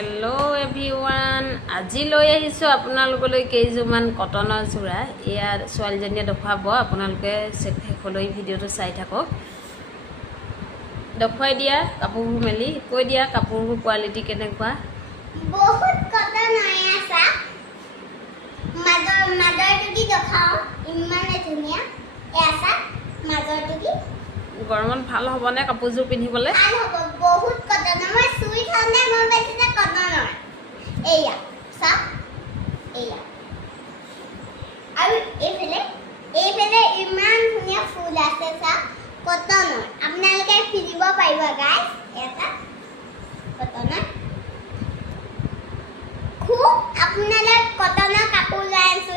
hello' everyone আজি লৈ আহিছোঁ আপোনালোকলৈ কেইযোৰমান কটনৰ যোৰা এয়া ছোৱালীজনীয়ে দেখুৱাব আপোনালোকে শেষলৈ ভিডিঅ'টো চাই থাকক দেখুৱাই দিয়া কাপোৰবোৰ মেলি কৈ দিয়া কাপোৰবোৰ কোৱালিটি কেনেকুৱা বহুত কটন হয় আছা মাদাৰটো কি দেখাও ইমানে ধুনীয়া এসা মাদাৰটো কি গৰমত ভাল হ'বনে কাপোৰযোৰ পিন্ধিবলৈ ভাল হ'ব বহুত কটন মই সুই থানে মই বেছিতে কটনৰ এয়া সা এয়া আৰু এইফালে ইমান ধুনীয়া ফুল আছে সা কটনৰ আপোনালোকে পিন্ধিব পাৰিব গাইস এটা কটনৰ খুব আপোনালোকে কটনৰ কাপোৰ লৈ আছো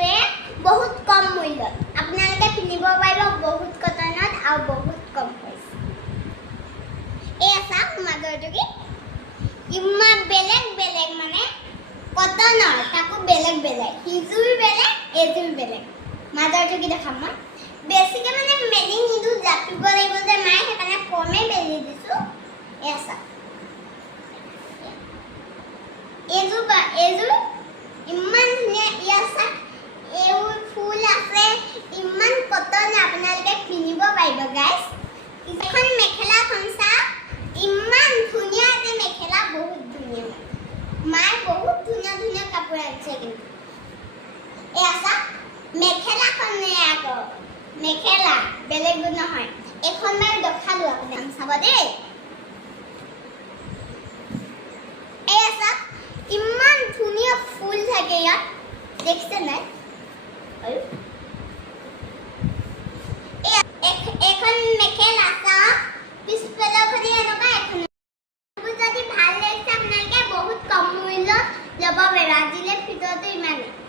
বহুত কম মূল্যত আপোনালোকে পিন্ধিব পাৰিব বহুত কটনত আৰু বহুত কম পইচা এসা মাদাৰটো কি ইমান বেলেগ মানে কটনৰ তাকো বেলেগ হিজুৰ বেলেগ এজুৰ বেলেগ মাদাৰটো কি দেখাম মই বেছিকে মানে মেলি নিদু জাপিব লাগিব যে মাই সেইকাৰণে কমে বেলি দিছো এসা এজুৰ ইমান ধুনীয়া এসা এইবোৰ ফুল আছে ইমান কটন আপোনালোকে পিন্ধিব পাৰিব গাইস এখন মেখেলা খনসা ইমান ধুনীয়া আছে মেখেলা বহুত ধুনীয়া মাই বহুত ধুনীয়া কাপোৰ আনিছে কিন্তু এসা মেখেলা খনে আকৌ মেখেলা বেলেগ নহয় এখন মই দেখালো আপোনাক চাব দেই এসা ইমান ধুনীয়া ফুল থাকে ইয়াত দেখছে নাই আৰু এখন মেখেলা সা পিছফালে খনি এনেকুৱা এখন যদি ভাল লাগিছে আপোনালোকে বহুত কম মূল্যত ল'ব পাৰিব আজিলে ভিডিঅ'টো ইমানেই